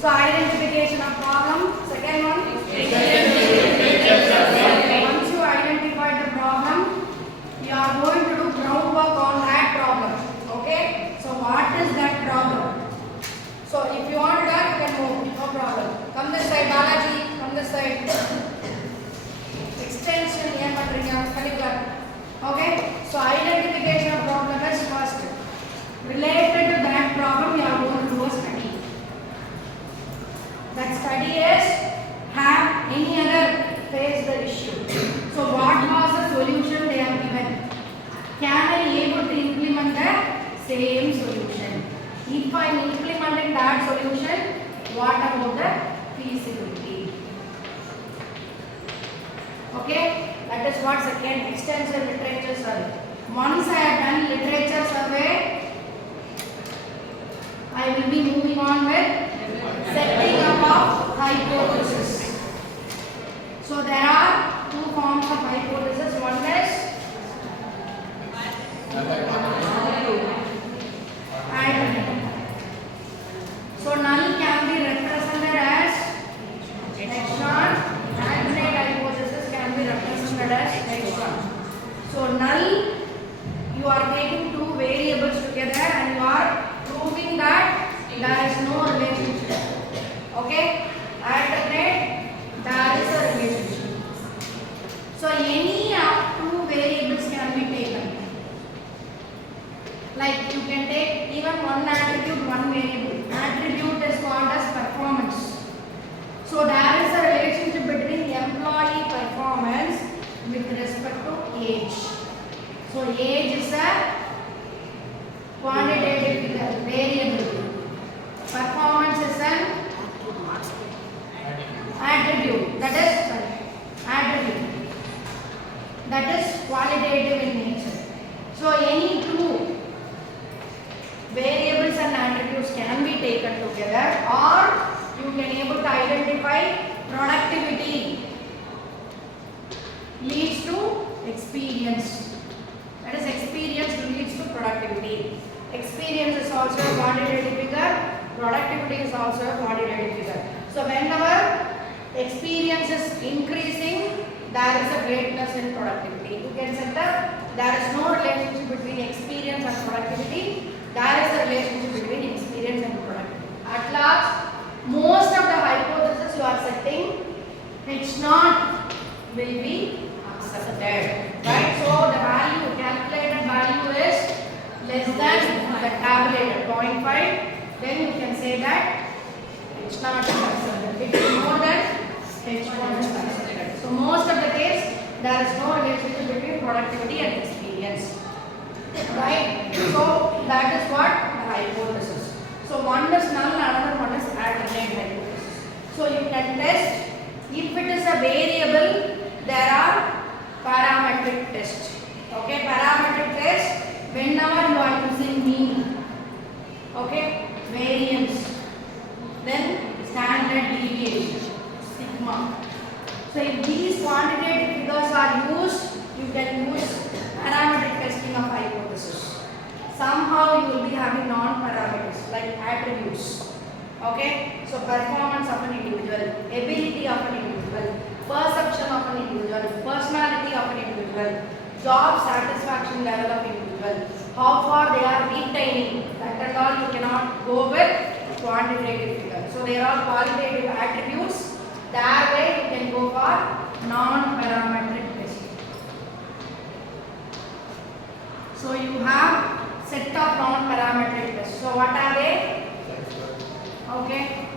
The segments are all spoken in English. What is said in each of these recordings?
So identification of problem. Second one. Once you identify the problem, you are going to do groundwork on that problem. Okay. So what is that problem? So if you want that, you can move. No problem. Come this side, Balaji. Come this side. Extension. Okay. So identification of problem is first. Related to that problem, you are going to do a study. That study is have any other face the issue. So what was the solution they have given? Can I able to implement the same solution? If I am implementing that solution, what about the feasibility? Okay, that is what second extensive literature survey. Once I have done literature survey, I will be moving on with setting up of hypothesis. So there are two forms of hypothesis. One is alternate. So null can be represented as x1. Alternate hypothesis can be represented as x1. So null, you are taking two variables together and you are proving that there is no relationship. Okay? Alternate, there is a relationship. So any of two variables can be taken. Like you can take even one attribute, one variable. Attribute is called as performance. So there is a relationship between employee performance with respect to age. So age is a quantitative figure, variable. Performance is an attribute. That is attribute. That is qualitative in nature. So any two variables and attributes can be taken together, or you can able to identify productivity leads to experience. That is experience leads to productivity. Experience is also a quantitative figure. Productivity is also a quantitative figure. So whenever experience is increasing, there is a greatness in productivity. You can set up, there is no relationship between experience and productivity. There is a relationship between experience and productivity. At last, most of the hypotheses you are setting, H0 will be accepted. Right? So the value, calculated value is less than the tabulated 0.5. Then you can say that H0 is accepted. If it is more than H1 is accepted. So most of the case, there is no relationship between productivity and experience. Right? So that is what the hypothesis. So one is null, another one is alternate hypothesis. So you can test if it is a variable, there are parametric tests. Okay, parametric test whenever you are using mean. Okay, variance, then standard deviation, sigma. So if these quantitative figures are used, you can use parametric testing of hypothesis. Somehow you will be having non-parameters like attributes. Okay, so performance of an individual, ability of an individual, perception of an individual, personality of an individual, job satisfaction level of individual, how far they are retaining, that and all you cannot go with quantitative figures. So they are all qualitative attributes. That way you can go for non-parametric testing. So you have set of non-parametric tests. So what are they? Okay.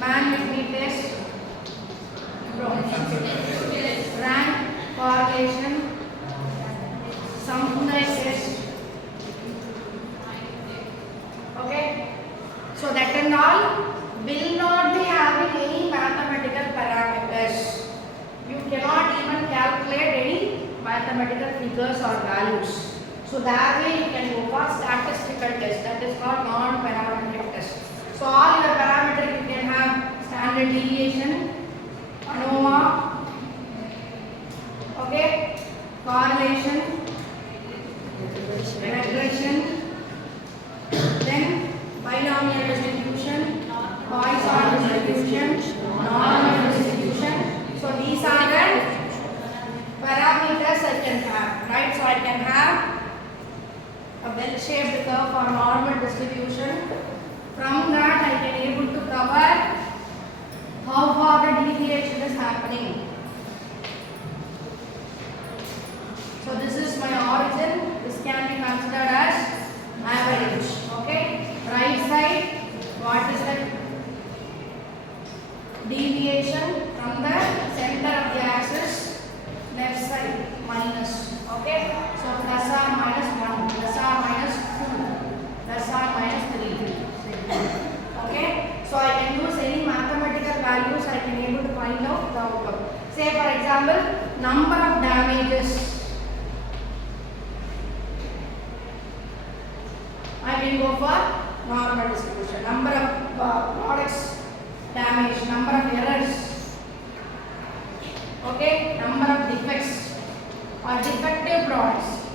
Man-Whitney test, rank, correlation, summarized test. Okay. So that and all will not be having any mathematical parameters. You cannot even calculate any mathematical figures or values. So that way you can go for statistical test, that is called non-parametric test. So all your parametric you can have standard deviation, ANOVA, okay, correlation, regression, then distribution, normal distribution. So these are the parameters I can have, right? So I can have a bell-shaped curve for normal distribution. From that I can able to cover how far the deviation is happening. So this is my origin. This can be considered as average. Okay. Right side, what is the deviation from the center of the axis? Left side minus. Okay. So plus or minus 1, plus or minus 2, plus or minus 3. Okay. So I can use any mathematical values. I can able to find out the outcome. Say for example, number of damages. I can go for normal distribution. Number of products damaged, number of errors, okay, number of defects or defective products.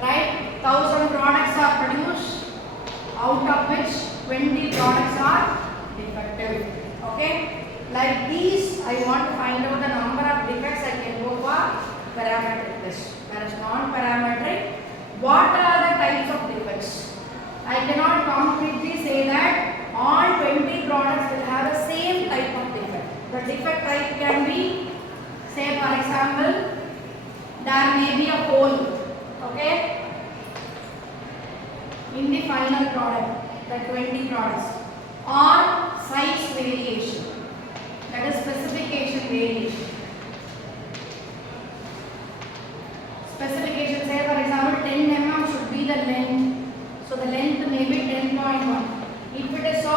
Right? 1000 products are produced, out of which 20 products are defective. Okay? Like these, I want to find out the number of defects. I can go for parametric list. Whereas non-parametric, what are the types of defects? I cannot concretely say that all 20 products will have the same type of defect. The defect type can be, say for example, there may be a hole, okay, in the final product, the 20 products, or size variation, that is specification variation. Specification, say for example 10 mm should be the length, so the length may be 10.1. If it is so,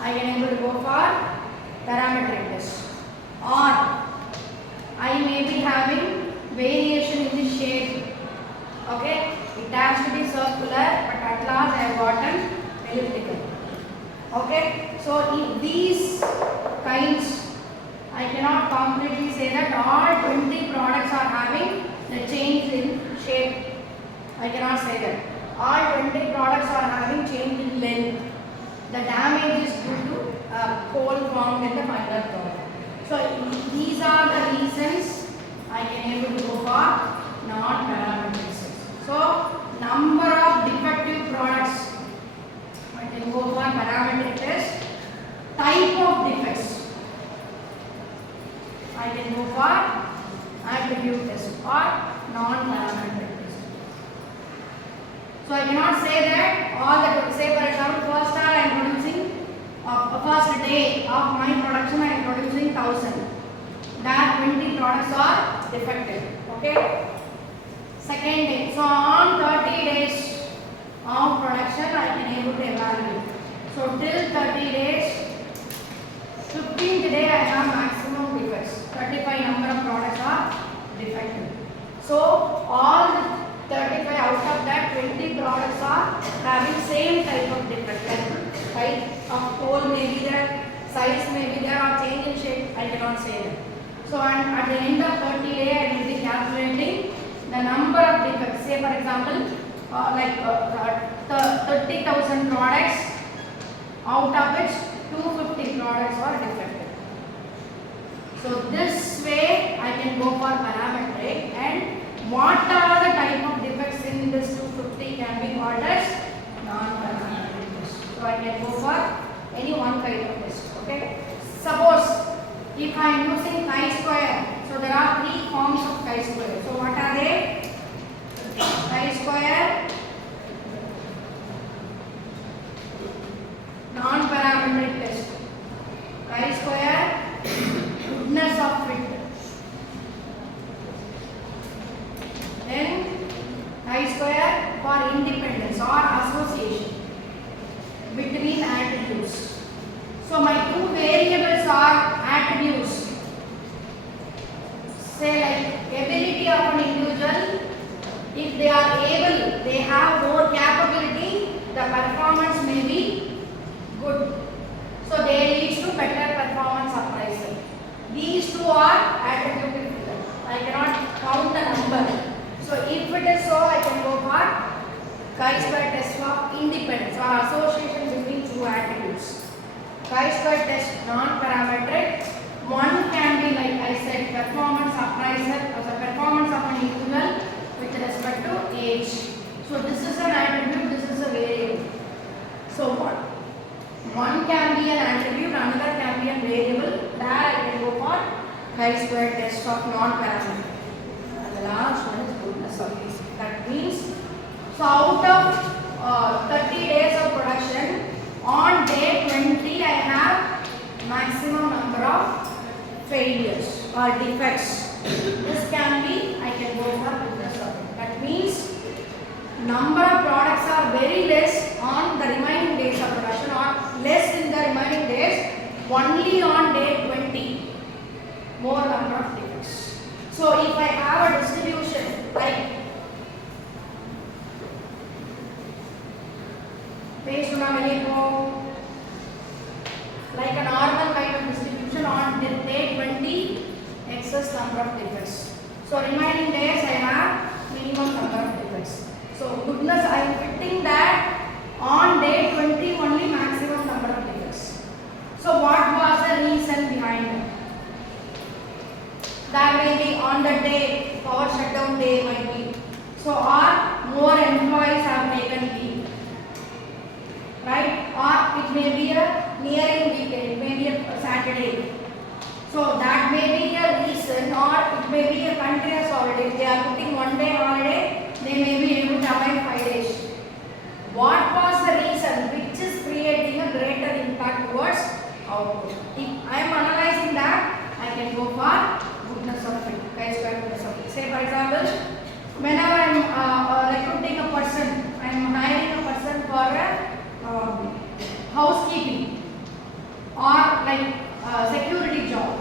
I can able to go for parametric list. Or I may be having variation in the shape. Okay, it has to be circular, but at last I have gotten elliptical. Okay, so if these kinds, I cannot completely say that all 20 products are having the change in shape. I cannot say that. All 20 products are having change in length. The damage is due to a hole formed in the final product. So these are the reasons I can able to go for non-parametric. So number of defective products, I can go for parametric test. Type of defects, I can go for attribute test or non-parametric test. So I cannot say that all the, say for example, first hour I am producing, first day of my production I am producing 1000. That 20 products are defective. Okay. Second day. So on 30 days of production I can able to evaluate. So till 30 days, 15th day I have maximum defects. 35 number of products are defective. So all the 35 out of that 20 products are having same type of defect. Type of hole may be there, size may be there, or change in shape. I cannot say that. So and at the end of 30 days I will be calculating the number of defects. Say for example, 30,000 products, out of which 250 products are defective. So this way I can go for parametric, and what are the type of defects in this 250 can be called as non-parametric test. So I can go for any one kind of test. Okay. Suppose if I am using chi-square, so there are three forms of chi-square. So what are they? Chi-square, non-parametric test, chi-square, goodness of fit, then chi-square for independence or association between attributes. So my two variables are attributes. Say like ability of an individual, if they are able, they have more capability, the performance may be good. So they leads to better performance appraisal. These two are attributed figures. I cannot count the number. So if it is so, I can go for chi-square test of independence or association between two attributes. Chi-square test non-parametric. One can be, like I said, performance appraisal or the performance of an individual with respect to age. So this is an attribute, this is a variable. So what? One can be an attribute, another can be a variable. There I can go for chi-square test of non-parametric. And the last one is goodness of basic. That means, so out of 30 days of production, on day 20 I have maximum number of failures or defects. This can be, I can go for goodness of it. That means number of products are very less on the remaining days of production or less in the remaining days, only on day 20 more number of defects. So if I have a distribution like based on like a normal kind of distribution on day 20 excess number of defects. So remaining days I have minimum number of defects. So goodness, I am fitting that on day 20 only maximum number of defects. So what was the reason behind it? That may be on the day, power shutdown day might be. So or more employees have taken leave. Right? Or it may be a nearing weekend, it may be a Saturday. So that may be a reason, or it may be a continuous holiday. If they are putting one day holiday, they may be able to avoid 5 days. What was the reason which is creating a greater impact towards output? If I am analyzing that, I can go for goodness of fit, chi-square goodness of fit. Say for example, whenever I am recruiting a person, I am hiring a person for a housekeeping or like security job.